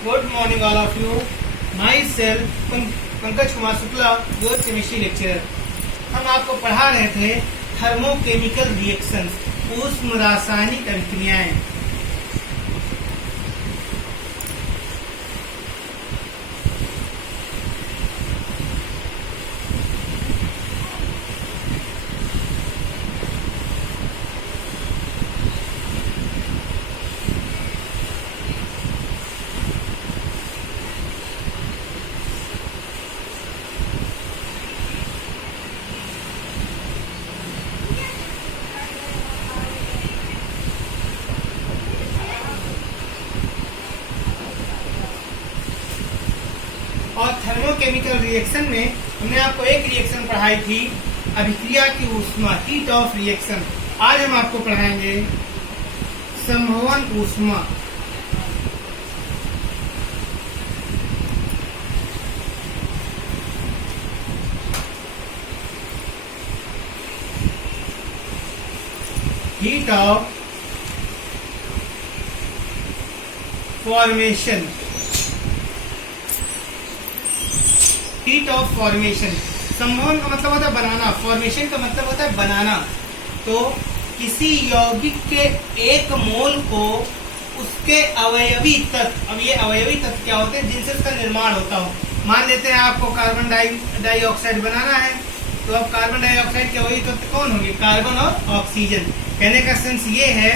Good morning all of you. Myself Pankaj Kumar Shukla, your chemistry lecturer. हम आपको पढ़ा रहे थे थर्मोकेमिकल रिएक्शंस, ऊष्म रासायनिक अभिक्रियाएं। और थर्मोकेमिकल रिएक्शन में हमने आपको एक रिएक्शन पढ़ाई थी, अभिक्रिया की ऊष्मा, हीट ऑफ रिएक्शन। आज हम आपको पढ़ाएंगे संभवन ऊष्मा। Heat of formation, heat of formation. संभवन का मतलब होता है बनाना, फॉर्मेशन का मतलब होता है बनाना। तो किसी यौगिक के एक मोल को उसके अवयवी तत्व, अब ये अवयवी तत्व क्या होते हैं जिनसे उसका निर्माण होता हो। मान लेते हैं आपको कार्बन डाइऑक्साइड बनाना है, तो अब कार्बन डाइऑक्साइड के अवयवी तत्व कौन होंगे? कार्बन और ऑक्सीजन। कहने का सेंस ये है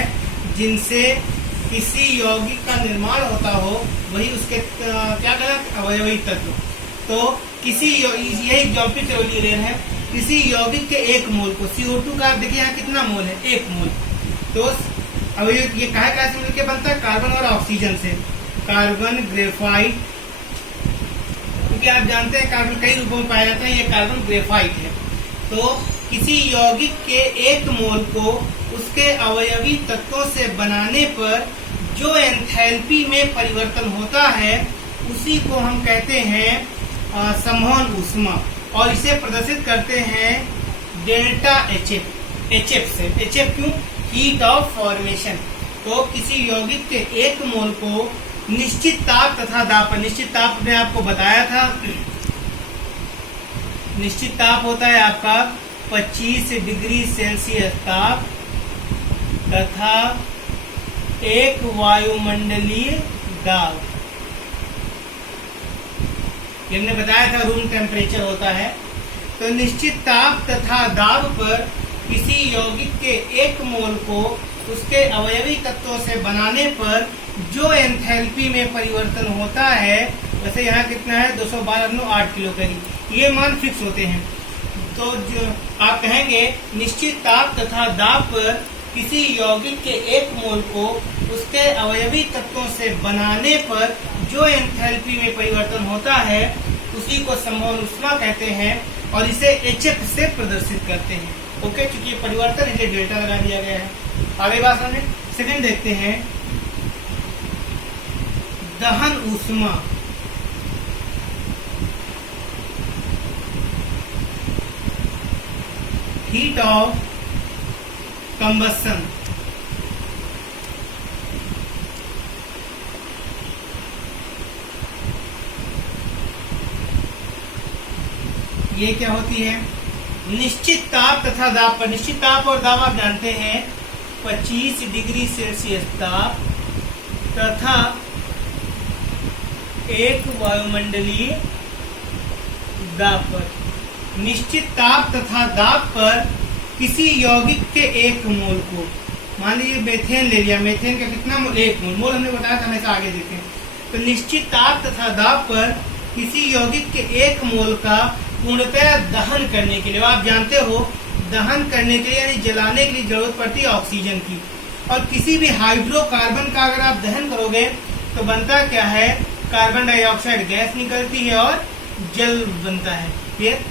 जिनसे किसी यौगिक का निर्माण होता हो वही उसके क्या कहलाते? अवयवी तत्व। तो किसी यही एग्जाम्पल चलो ले रहे हैं, किसी यौगिक के एक मोल को, CO2 का आप देखिए यहाँ कितना मोल है? 1 मोल। तो अब ये कहा से मिलकर बनता है? कार्बन और ऑक्सीजन से। कार्बन ग्रेफाइट, क्योंकि आप जानते हैं कार्बन कई रूपों में पाया जाता है, ये कार्बन ग्रेफाइट है। तो किसी यौगिक के एक मोल को उसके अवयवी तत्वों से बनाने पर जो एंथैल्पी में परिवर्तन होता है उसी को हम कहते हैं संभवन ऊष्मा, और इसे प्रदर्शित करते हैं डेल्टा HF से। HF क्यों? Heat of formation. तो किसी यौगिक के एक मोल को निश्चित ताप तथा दाब पर, निश्चित ताप ने आपको बताया था, निश्चित ताप होता है आपका 25 डिग्री सेल्सियस ताप तथा एक वायुमंडलीय दाब। हमने बताया था रूम टेम्परेचर होता है। तो निश्चित ताप तथा दाब पर किसी यौगिक के एक मोल को उसके अवयवी तत्वों से बनाने पर जो एंथैल्पी में परिवर्तन होता है, वैसे यहाँ कितना है? 212.8 किलो कैलोरी। ये मान फिक्स होते हैं। तो जो आप कहेंगे निश्चित ताप तथा दाब पर किसी यौगिक के एक मोल को उसके अवयवी तत्वों से बनाने पर जो एंथैल्पी में परिवर्तन होता है उसी को संभवन ऊष्मा कहते हैं, और इसे HF से प्रदर्शित करते हैं। ओके, क्योंकि ये परिवर्तन है, डेल्टा लगा दिया गया है। आगे बात समझे। सेकंड देखते हैं दहन ऊष्मा। Heat of combustion. ये क्या होती है? निश्चित ताप तथा दाब पर, निश्चित ताप और दाब आप जानते हैं 25 डिग्री सेल्सियस ताप तथा एक वायुमंडलीय दाब पर। निश्चित ताप तथा दाब पर किसी यौगिक के एक मोल को, मान लीजिए मेथेन ले लिया, मेथेन का कितना मोल? 1 मोल। मोल हमने बताया था, हमेशा आगे देखें। तो निश्चित ताप तथा दाब पर किसी यौगिक के एक मोल का पूर्णतः दहन करने के लिए, आप जानते हो दहन करने के लिए यानी जलाने के लिए जरूरत पड़ती है ऑक्सीजन की। और किसी भी हाइड्रोकार्बन का अगर आप दहन करोगे तो बनता क्या है? कार्बन डाइऑक्साइड गैस निकलती है और जल बनता है। क्लियर?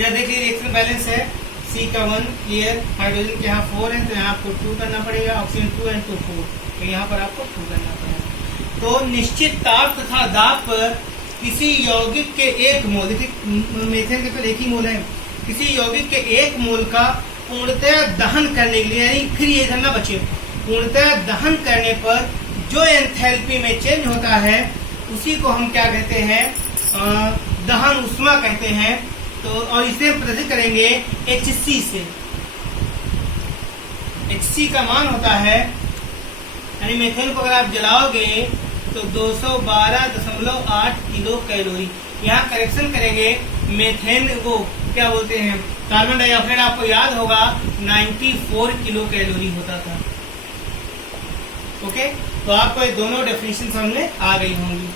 यह देखिए रिएक्शन बैलेंस है, C का 1 क्लियर, हाइड्रोजन के यहाँ 4 है तो यहाँ आपको 2 करना पड़ेगा, ऑक्सीजन 2 है तो 4, तो यहाँ पर आपको 2 करना पड़ेगा। तो निश्चित ताप तथा दाब पर किसी यौगिक के एक मोल, देखिए मेथेन के तो एक ही मोल है, किसी यौगिक के एक मोल का पूर्णतः दहन करने के लिए, यानी फिर ये धरना बचे, पूर्णतः दहन करने पर जो एंथैल्पी में चेंज होता होता है उसी को हम क्या कहते हैं, दहन ऊष्मा कहते हैं। तो और इसे प्रदर्शित करेंगे Hc से। Hc का मान होता है, यानी मीथेन को अगर आप जलाओगे तो 212.8 किलो कैलोरी। यहाँ करेक्शन करेंगे, मीथेन को क्या बोलते हैं, कार्बन डाइऑक्साइड आपको याद होगा 94 किलो कैलोरी होता था। ओके, तो आपको ये दोनों डेफिनेशन समझ में आ गई होंगी।